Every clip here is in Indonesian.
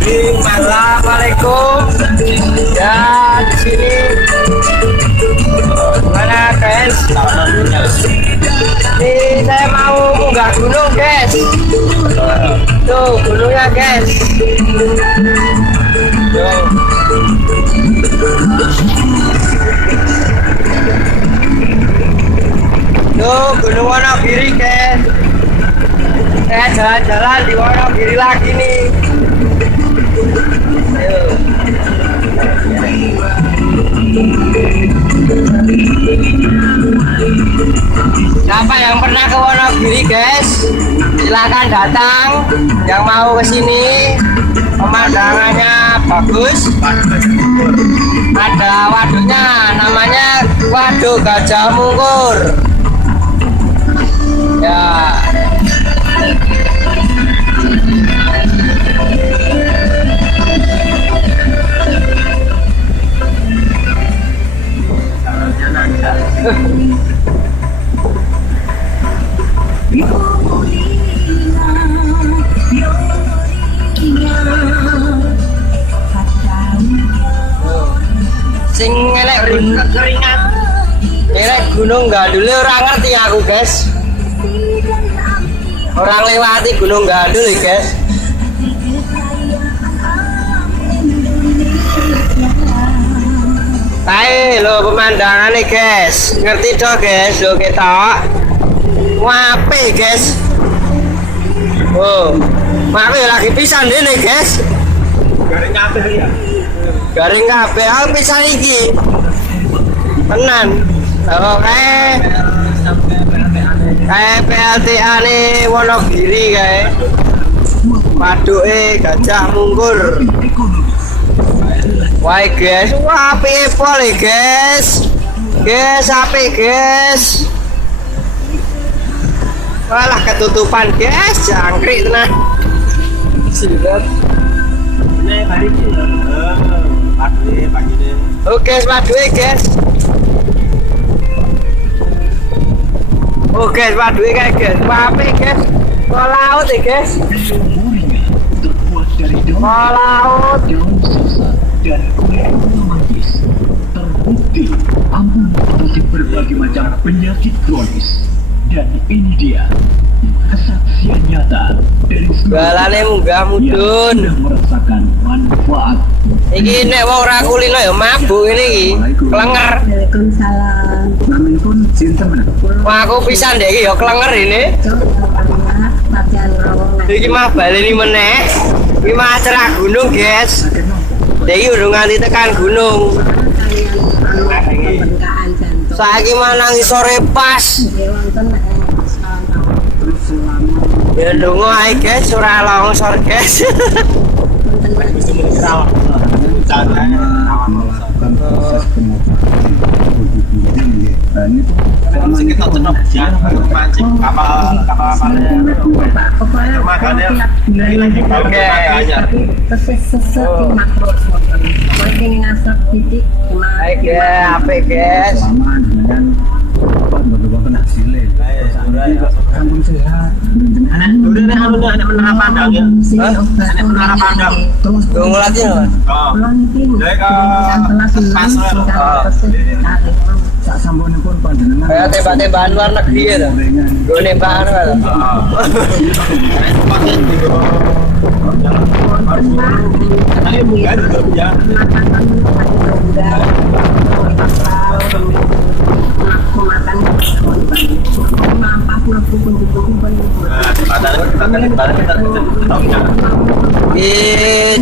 Assalamualaikum. Ya, di sini mana guys? Ini saya mau munggah gunung guys. Tuh gunungnya guys. Tuh. Tuh Gunung Wonogiri guys. Saya jalan-jalan di Wonogiri lagi nih. Siapa yang pernah ke Wonogiri guys? Silakan datang. Yang mau ke sini, pemandangannya bagus. Ada waduknya, namanya Waduk Gajah Mungkur. Ya. Sing elek keringat. Elek gunung Gandul ora ngerti aku, guys. Orang lewati Gunung Gandul ya, guys. Hai lo pemandangannya guys, ngerti dong guys, lo kita ngapain guys? Oh, ngapain lagi pisan ini guys? Garing kabeh ya. Garing kabeh, aku pisan iki. Tenan. Oh kayak PLTA nih Wonogiri kayak. Waduke Gajah Mungkur. Wah guys, wah api pole guys, api guys, walah ketutupan guys, jangkrik tenan. Silat. Ini hari ini. Pagi deh. Oke, waduh guys. Oke, waduh guys, wah api guys, mau laut ya guys, mau laut. Dan kulit otomatis terbukti ampuh mengatasi berbagai macam penyakit kronis. Dan ini dia kesaksian nyata dari Balane munggah mudun. yang sudah merasakan manfaat. Iki nek wong ora kulino ya mabuk ini iki. Klenger. Waalaikumsalam. Naminpun cinta menakut. Wah aku pisan deh iki ya klenger ini. Iki mah baleni meneh. Iki mah cerah gunung, guys. Iki udah nganti tekan gunung. Saiki mah nang sore pas. Ya ndonga ae guys, ora longsor guys. Kita tenang ya, mancing kapal makanya ini lagi makanya Apa guys? Anak menara pandang ya. Anak menara pandang. Tunggu lagi loh. Kayak tembak-tembakan luar negeri ya. Gue nembakan kan. Ini munggah juga ya.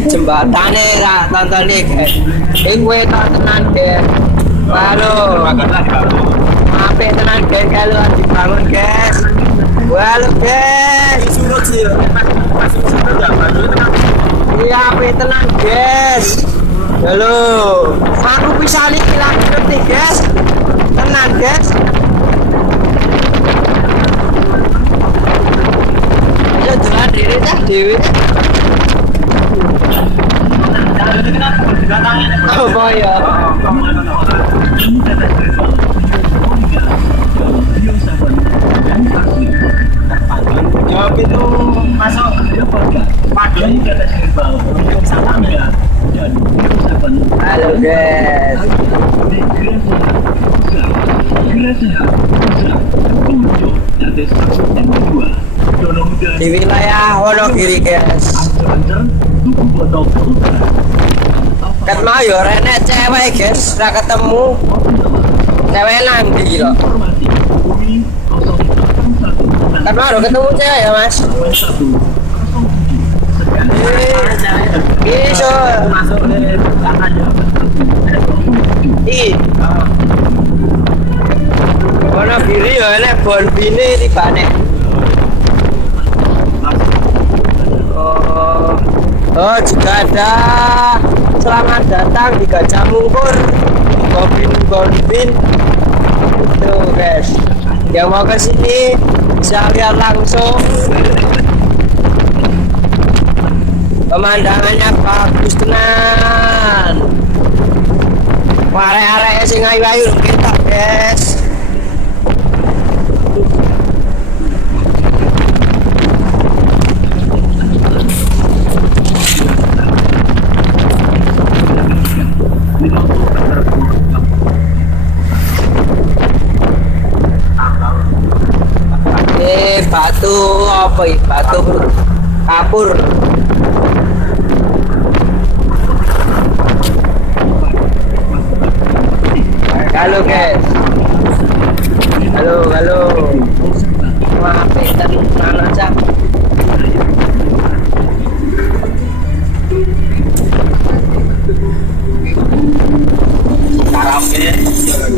Jembatane ra tonton iki. Iki kowe tenan guys. Halo. Apik tenan guys kalau dibangun guys. Halo guys. Surut sih. Masuk surut ya. Iya apik tenan guys. Halo. Aku bisa niki lagi ngerti guys. Tenan guys. Ayo jalan diri dah dewi. Apa ya? Jawab itu masuk. Padang. bahwa Anda dan Seven Halo guys. di Geresehan Kunjung dari 1 dan 2 Donong dan Di wilayah Wonogiri guys. Ancer-ancer tuku botol pulsa Kat mau yo renek cewek guys, ora ketemu. Cewek nanti loh. informasi hubungi 081 Kat mau ketemu cewek ya mas. 107 Iso. Masuk ke tangan ya. Ih. Wonogiri yo enek bonbine tibane. Oh, juga ada selamat datang di Gajah Mungkur Bonbin itu guys. Yang mau ke sini bisa lihat langsung. Pemandangannya bagus tenan. Arek-arek sing ayu-ayu kita guys. Batu apa ini? Batu kapur. Halo guys. Halo. Maaf tadi mana aja.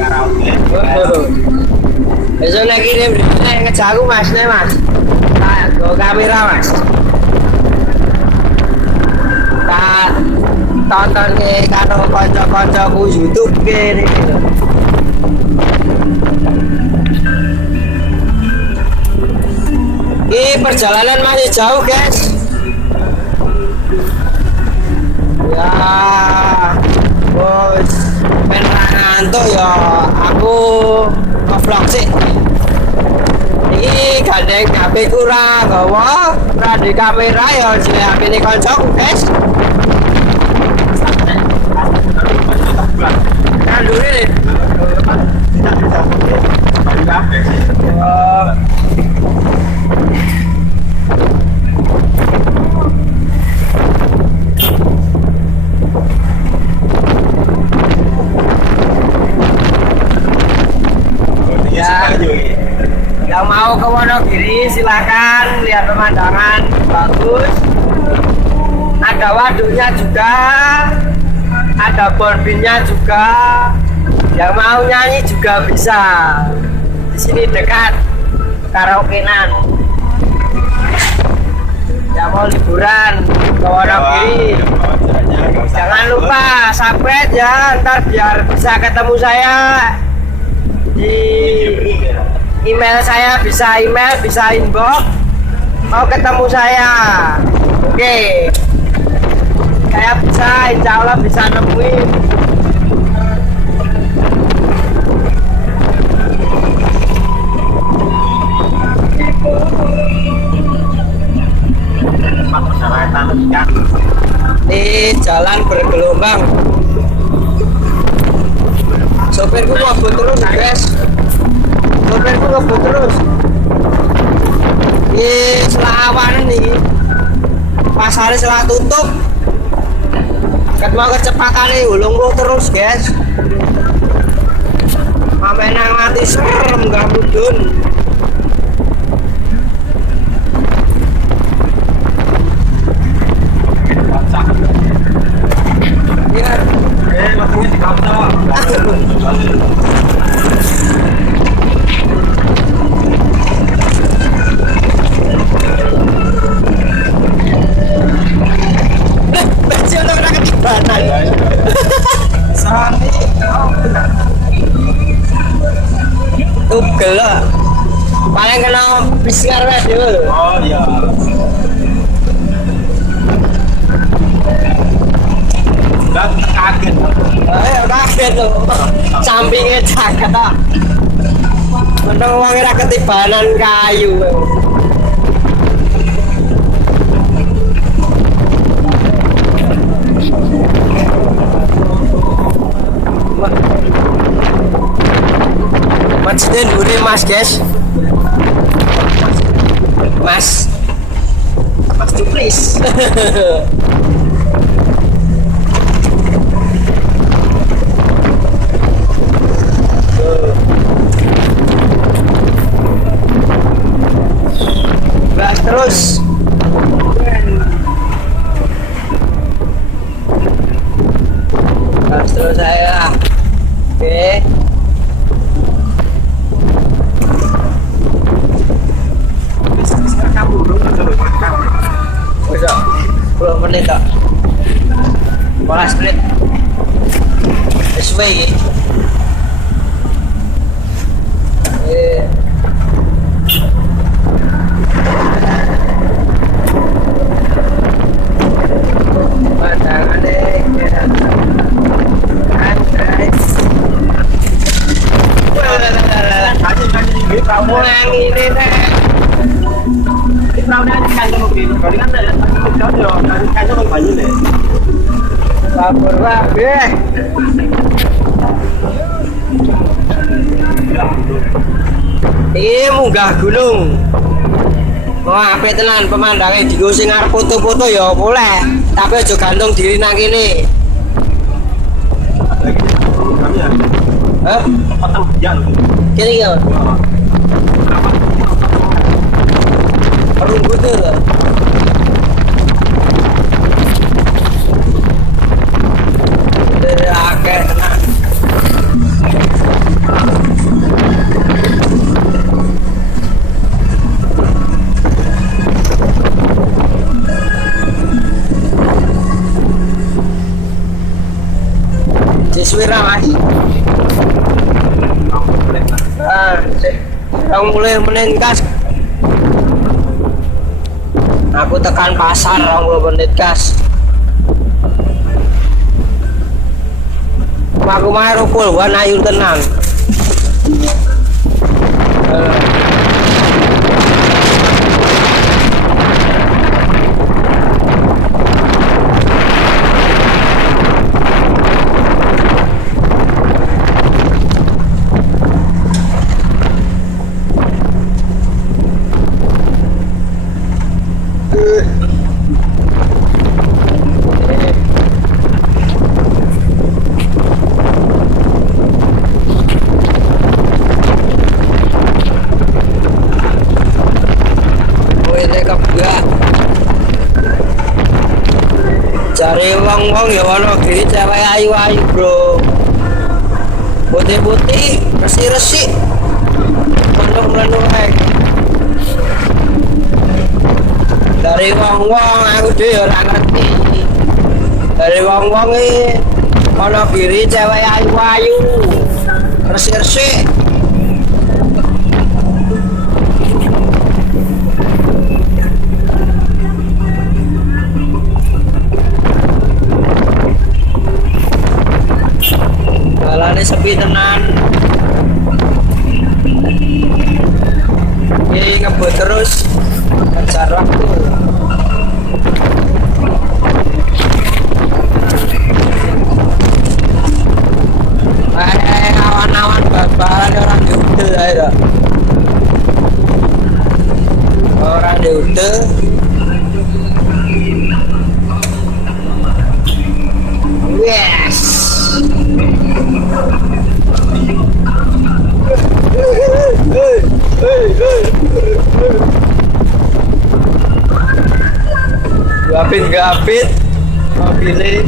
Karaoke. Besok lagi kirim ngejak aku mas, nih mas. Tak go kamera mas. Tak tonton ke karo kanca-kancaku YouTube ke ini. Ini perjalanan masih jauh guys. Ya, bos, ngantuk ya. Aku ngevlog sih. Ini gandeng HP kurang, gawa, di kamera ya, jadi HP ini konco guys. Kan dulu nih. Yang mau ke Wonogiri silakan, lihat pemandangan bagus. Ada waduknya juga, ada bonbinnya juga. Yang mau nyanyi juga bisa. Di sini dekat karaokean. Yang mau liburan ke Wonogiri, jangan lupa subscribe ya, ntar biar bisa ketemu saya di email saya, bisa email, bisa inbox, mau ketemu saya. Oke, saya bisa, insya Allah bisa nemuin. Ini jalan bergelombang. Sopirku ngebut terus guys. Sopirku ngebut terus. Ini selawan nih. Pasarnya setelah tutup. Ket mau kecepatan nih, ulung terus guys. Sampai nang mati serem gak mudun. Ya. Langsungnya di kantor. Tugel lah. Paling kena PCR dulu. Oh iya. Dan kaget. Kaget tuh. Sampingnya jaket tak. Menang uangnya ketibanan kayu. Pijitnya dulu mas guys. Mas to please. Gas terus. Gas terus saya. Oke. Bisa 10 menit tak? Pola split sesuai pandangan deh kamu yang ini deh. Perahu ini kan mobil, kalau kan ada kan banyak deh. Sabur kabeh. Iki munggah gunung. Wah, apik tenan pemandangnya dienggo sing arep foto-foto ya boleh, tapi aja gantung diri nang kene. Hah? Potong dia loh. Kene iki. Perung butuh lho. Akeh tenan. Diswira mas. Kamu mulai meningkas. Aku tekan pasar 20 menit gas. Aku main rukul wan ayu tenang. Cari wong-wong ya ono gini cewek ayu-ayu bro, putih-putih resik-resik menung-menung dari wong-wong aku dhewe ora ngerti. Dari wong-wong iki ono gini cewek ayu-ayu resik-resik. Balane sepi tenan. Ini ngebut terus kejar waktu. Awan-awan bal-balan orang diudel aja. Orang diudel. Yes. Gapit mobilnya.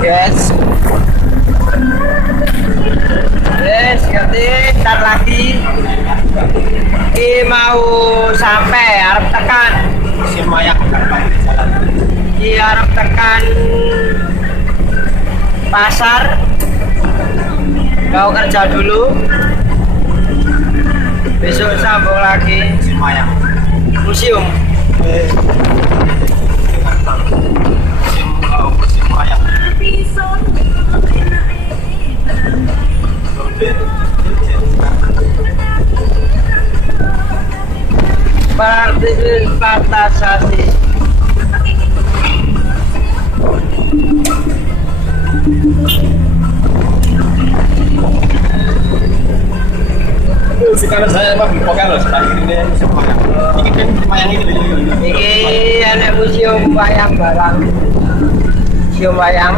Yes, ganti start lagi. Ini mau sampai harap tekan Simayak jalan. di harap tekan pasar. Kau kerja dulu, besok sambung lagi. Simayak Museum. Simayak. Partisipasi. Sekarang saya emang bukan loh, sekarang ini semuanya. Ini kan lumayan ini. Ini anak museum wayang barang. Museum wayang.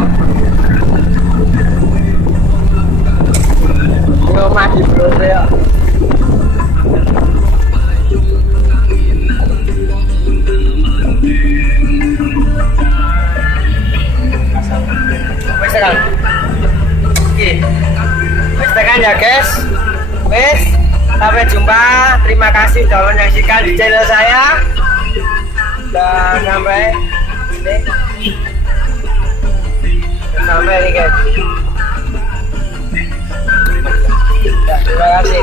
Rumah di Bro ya. Wes tekan. Oke. Wes tekan ya guys. Wes, sampai jumpa. Terima kasih sudah menyaksikan di channel saya. Dan sampai ini. Sampai ini guys. Ya, terima kasih.